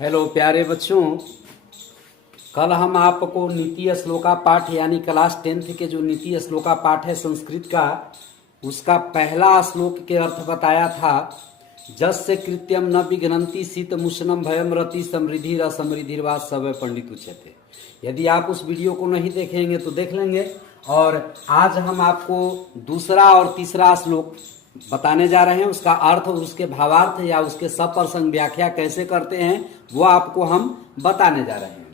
Hello प्यारे बच्चों, कल हम आपको नीति श्लोका पाठ यानी क्लास 10th के जो नीति श्लोका पाठ है संस्कृत का, उसका पहला श्लोक के अर्थ बताया था। जस्य कृत्यम न विघ्नन्ति शीतमुष्णम भयम रति समृद्धि असमृद्धिर्वा सब पंडित उच्यते। यदि आप उस वीडियो को नहीं देखेंगे तो देख लेंगे। और आज हम आपको दूसरा और तीसरा श्लोक बताने जा रहे हैं। उसका अर्थ और उसके भावार्थ या उसके सप्रसंग व्याख्या कैसे करते हैं वो आपको हम बताने जा रहे हैं।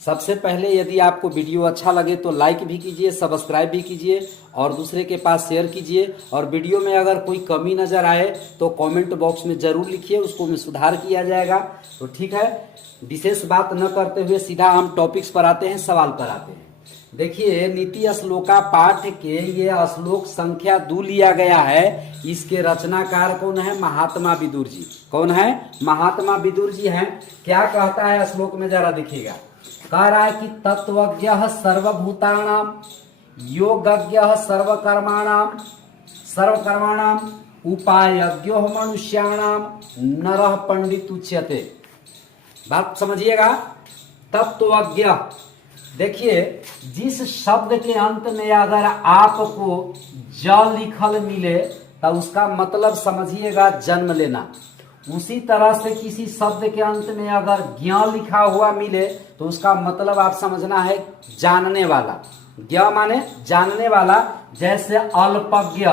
सबसे पहले यदि आपको वीडियो अच्छा लगे तो लाइक भी कीजिए, सब्सक्राइब भी कीजिए और दूसरे के पास शेयर कीजिए। और वीडियो में अगर कोई कमी नजर आए तो कमेंट बॉक्स में जरूर लिखिए, उसको में सुधार किया जाएगा। तो ठीक है, विशेष बात न करते हुए सीधा हम टॉपिक्स पर आते हैं, सवाल पर आते हैं। देखिए, नीति श्लोका पाठ के ये श्लोक संख्या 2 लिया गया है। इसके रचनाकार कौन है? महात्मा विदुर जी। कौन है? महात्मा विदुर जी हैं। क्या कहता है श्लोक में जरा देखिएगा। कह रहा है कि तत्वज्ञः सर्वभूतानां योगज्ञः सर्वकर्माणां उपायज्ञो मनुष्याणां नरः पंडित उच्यते। बात समझिएगा। तत्वज्ञ, देखिए, जिस शब्द के अंत में अगर आपको ज लिखल मिले तो उसका मतलब समझिएगा जन्म लेना। उसी तरह से किसी शब्द के अंत में अगर ज्ञ लिखा हुआ मिले तो उसका मतलब आप समझना है जानने वाला। ज्ञ माने जानने वाला। जैसे अल्पज्ञ,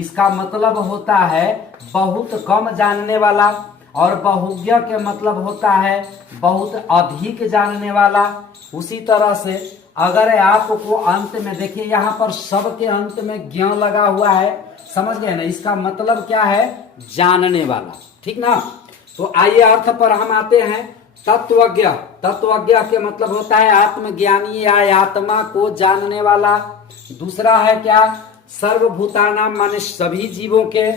इसका मतलब होता है बहुत कम जानने वाला। और बहुज्ञ के मतलब होता है बहुत अधिक जानने वाला। उसी तरह से अगर आपको अंत में देखिए, यहाँ पर सब के अंत में ज्ञ लगा हुआ है, समझ गए ना? इसका मतलब क्या है? जानने वाला। ठीक ना? तो आइए अर्थ पर हम आते हैं। तत्वज्ञ, तत्वज्ञ के मतलब होता है आत्मज्ञानी या आत्मा को जानने वाला। दूसरा है क्या? सर्वभूतानां माने सभी जीवों के।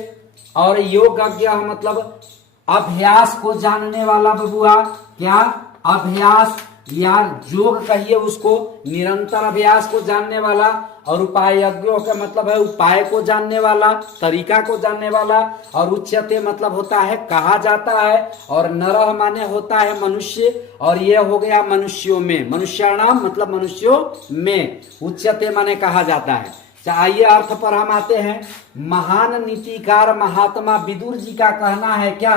और योगज्ञ मतलब अभ्यास को जानने वाला। बबुआ, क्या? अभ्यास या योग कहिए उसको, निरंतर अभ्यास को जानने वाला। और उपायज्ञों का मतलब है उपाय को जानने वाला, तरीका को जानने वाला। और उच्यते मतलब होता है कहा जाता है। और नरः माने होता है मनुष्य। और ये हो गया मनुष्यों में, मनुष्याणाम मतलब मनुष्यों में। उच्यते माने कहा जाता है। आइए अर्थ पर हम आते हैं। महान नीतिकार महात्मा विदुर जी का कहना है क्या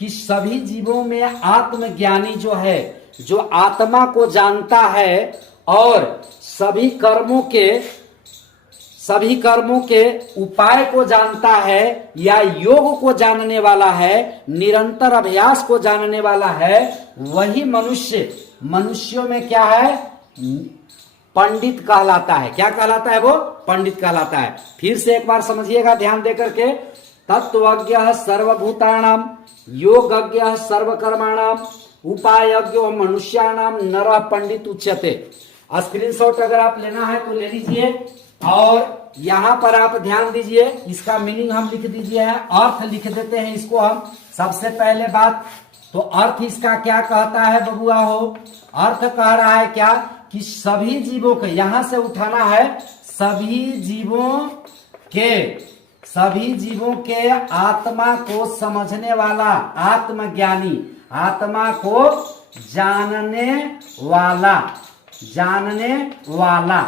कि सभी जीवों में आत्मज्ञानी जो है, जो आत्मा को जानता है और सभी कर्मों के उपाय को जानता है या योग को जानने वाला है, निरंतर अभ्यास को जानने वाला है, वही मनुष्यों में क्या है? पंडित कहलाता है। क्या कहलाता है? वो पंडित कहलाता है। फिर से एक बार समझिएगा ध्यान देकर के। तत्वज्ञः सर्वभूतानां योगज्ञः सर्वकर्माणां उपायज्ञो मनुष्याणां नरः पंडित उच्यते। स्क्रीनशॉट अगर आप लेना है तो ले लीजिए। और यहाँ पर आप ध्यान दीजिए, इसका मीनिंग हम लिख दीजिए है, अर्थ लिख देते हैं इसको हम। सबसे पहले बात तो अर्थ इसका क्या कहता है बबुआ हो? अर्थ कह रहा है क्या कि सभी जीवों के, यहां से उठाना है, सभी जीवों के आत्मा को समझने वाला, आत्मज्ञानी, आत्मा को जानने वाला।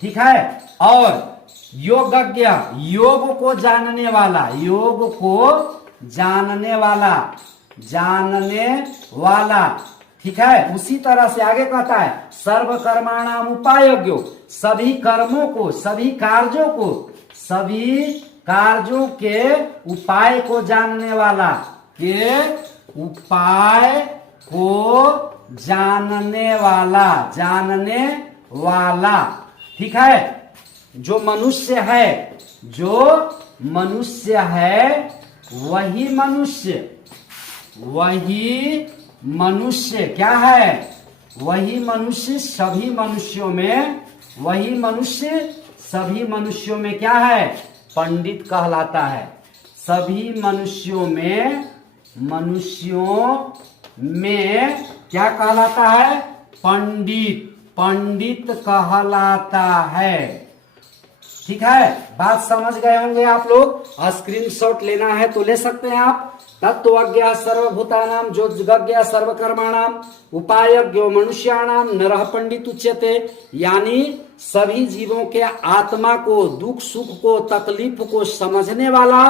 ठीक है? और योगज्ञ, योग को जानने वाला। ठीक है? उसी तरह से आगे कहता है सर्वकर्माणाम उपायज्ञो, सभी कार्यों के उपाय को जानने वाला। ठीक है? जो मनुष्य है वही मनुष्य क्या है? वही मनुष्य सभी मनुष्यों में क्या है? पंडित कहलाता है। सभी मनुष्यों में क्या कहलाता है? पंडित कहलाता है। ठीक है, बात समझ गए होंगे आप लोग। स्क्रीनशॉट लेना है तो ले सकते हैं आप। तत्वज्ञ सर्वभूतानाम ज्योतिर्ज्ञ सर्वकर्माणाम उपायज्ञो मनुष्याणाम नरः पंडित उच्यते, यानी सभी जीवों के आत्मा को, दुख सुख को, तकलीफ को समझने वाला,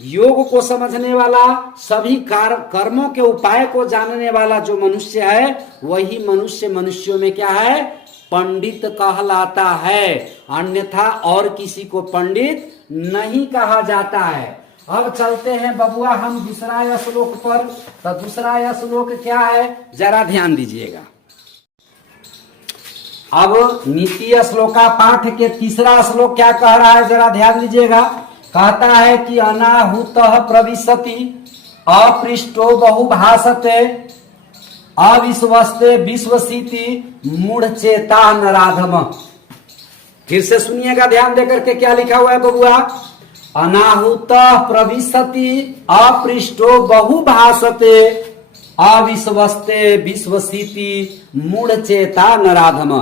योग को समझने वाला, सभी कर्मों के उपाय को जानने वाला जो मनुष्य है, वही मनुष्य मनुष्यों में क्या है, पंडित कहलाता है। अन्यथा और किसी को पंडित नहीं कहा जाता है। अब चलते हैं बबुआ हम दूसरा श्लोक पर। तो दूसरा श्लोक क्या है, जरा ध्यान दीजिएगा। अब नीति श्लोका पाठ के तीसरा श्लोक क्या कह रहा है, जरा ध्यान दीजिएगा। कहता है कि अनाहुत प्रविशति अपृष्टो बहुभाषते अविश्वस्ते विश्वसीति मूढ़ चेता नराधम। फिर से सुनिएगा ध्यान देकर के, क्या लिखा हुआ है बबुआ। अनाहुत प्रविशति अपृष्टो बहुभाषते अविश्वस्ते विश्वसीति मूढ़ चेता नराधम।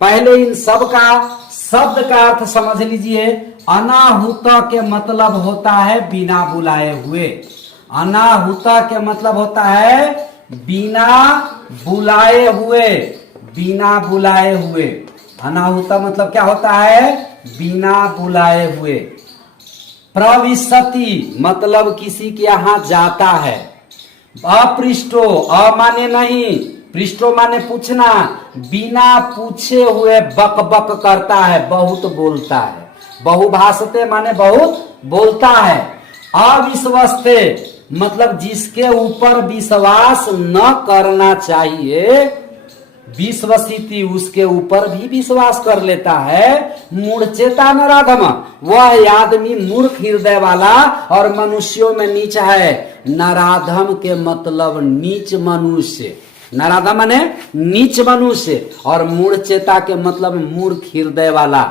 पहले इन सब का शब्द का अर्थ समझ लीजिए। अनाहुत के मतलब होता है बिना बुलाए हुए। अनाहुत के मतलब होता है बिना बुलाए हुए, बिना बुलाए हुए। अनाहुत मतलब क्या होता है, बिना बुलाए हुए। प्रविशति मतलब किसी के यहां जाता है। अपृष्टो, अ माने नहीं, पृष्ठो माने पूछना, बिना पूछे हुए बक बक करता है, बहुत बोलता है। बहुभाषते माने बहुत बोलता है। अविश्वस्ते मतलब जिसके ऊपर विश्वास न करना चाहिए, विश्वसिति उसके ऊपर भी विश्वास कर लेता है। मूढ़चेता नराधम, वह आदमी मूर्ख हृदय वाला और मनुष्यों में नीच है। नराधम के मतलब नीच मनुष्य, नराधम माने नीच मनुष्य, और मूढ़चेता के मतलब मूर्ख हृदय वाला,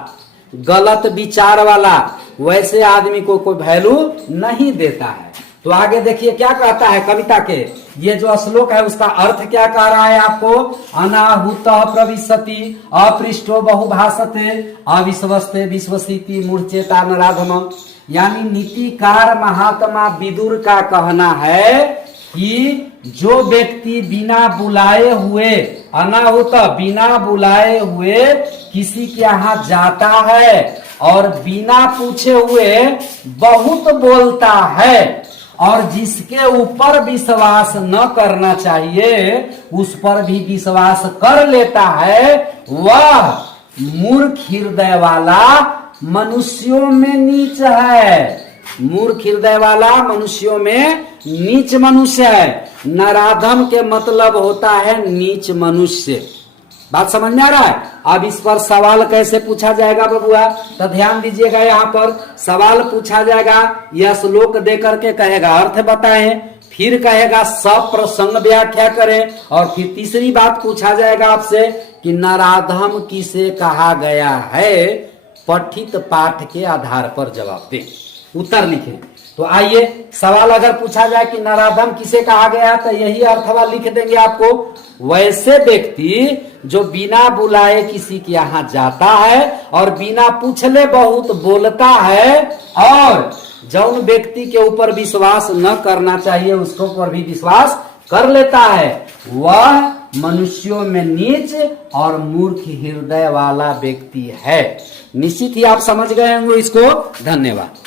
गलत विचार वाला। वैसे आदमी को कोई वैल्यू नहीं देता है। तो आगे देखिए क्या कहता है कविता के, ये जो श्लोक है उसका अर्थ क्या कह रहा है आपको। अनाहुत प्रविशति अपृष्टो बहुभाषते अविश्वस्ते विश्वसीति मूढ़चेता नराधम। यानी नीतिकार महात्मा विदुर का कहना है कि जो व्यक्ति बिना बुलाए हुए, अनाहुत बिना बुलाए हुए किसी के यहाँ जाता है और बिना पूछे हुए बहुत बोलता है, और जिसके ऊपर विश्वास न करना चाहिए उस पर भी विश्वास कर लेता है, वह मूर्ख हृदय वाला मनुष्यों में नीच है। मूर्ख हृदय वाला मनुष्यों में नीच मनुष्य है। नराधम के मतलब होता है नीच मनुष्य। बात समझ में आ रहा है। अब इस पर सवाल कैसे पूछा जाएगा बबुआ, तो ध्यान दीजिएगा। यहाँ पर सवाल पूछा जाएगा, यह श्लोक दे करके कहेगा अर्थ बताएं, फिर कहेगा सब प्रसंग व्याख्या करें, और फिर तीसरी बात पूछा जाएगा आपसे कि नराधम किसे कहा गया है, पठित पाठ के आधार पर जवाब दें, उत्तर लिखें। तो आइए, सवाल अगर पूछा जाए कि नराधम किसे कहा गया, तो यही अर्थवा लिख देंगे आपको। वैसे व्यक्ति जो बिना बुलाए किसी के यहाँ जाता है और बिना पूछले बहुत बोलता है, और जौन व्यक्ति के ऊपर विश्वास न करना चाहिए उसको पर भी विश्वास कर लेता है, वह मनुष्यों में नीच और मूर्ख हृदय वाला व्यक्ति है। निश्चित ही आप समझ गए होंगे इसको। धन्यवाद।